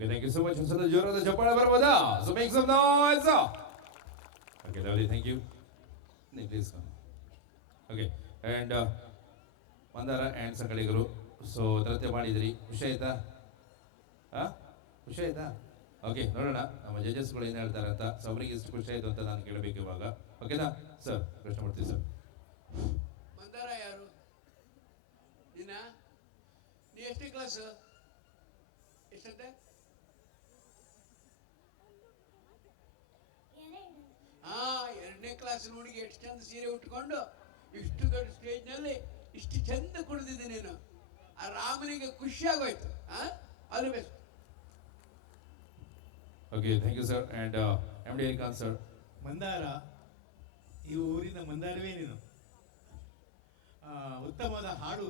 Okay, thank you so much. So the ಜೋರಾದ ಚಪ್ಪಾಳೆ ಬರ್ಬೋದಾ? So make some noise. Okay, lovely. Thank you. Please come. Okay, and Mandara and ಸಂಗಡಿಗರು ಸೊ ನೃತ್ಯ ಮಾಡಿದಿರಿ, ಖುಷಿ ಆಯ್ತಾ? ಖುಷಿ ಆಯ್ತಾ? ಓಕೆ, ನೋಡೋಣ ನಮ್ಮ ಜಡ್ಜಸ್ಗಳು ಏನು ಹೇಳ್ತಾರೆ ಅಂತ. ಸೊ ಅವರಿಗೆ ಎಷ್ಟು ಖುಷಿ ಆಯಿತು ಅಂತ ನಾನು ಕೇಳಬೇಕು ಇವಾಗ. ಓಕೆನಾ ಸರ್? ಕೃಷ್ಣಮೂರ್ತಿ ಸರ್. ಮಂದಾರ ಯಾರು? ನೀನ? ನೀ ಎಷ್ಟೇ ಕ್ಲಾಸ್? ಎಷ್ಟಂತೆ? ಎರಡನೇ ಕ್ಲಾಸ್ ಹುಡುಗಿ ಎಷ್ಟು ಚಂದ ಸೀರೆ ಉಟ್ಕೊಂಡು ಇಷ್ಟು ದೊಡ್ಡ ಸ್ಟೇಜ್ನಲ್ಲಿ ಇಷ್ಟು ಚಂದ ಕುಡಿದಿದ್ದೆ ನೀನು. ಆ ರಾಮನಿಗೆ ಖುಷಿ ಆಗೋಯ್ತು. All the best. Okay, thank you sir. And M D Khan sir. ಮಂದಾರ, ಈ ಊರಿನ ಮಂದಾರವೇ ನೀನು. ಉತ್ತಮವಾದ ಹಾಡು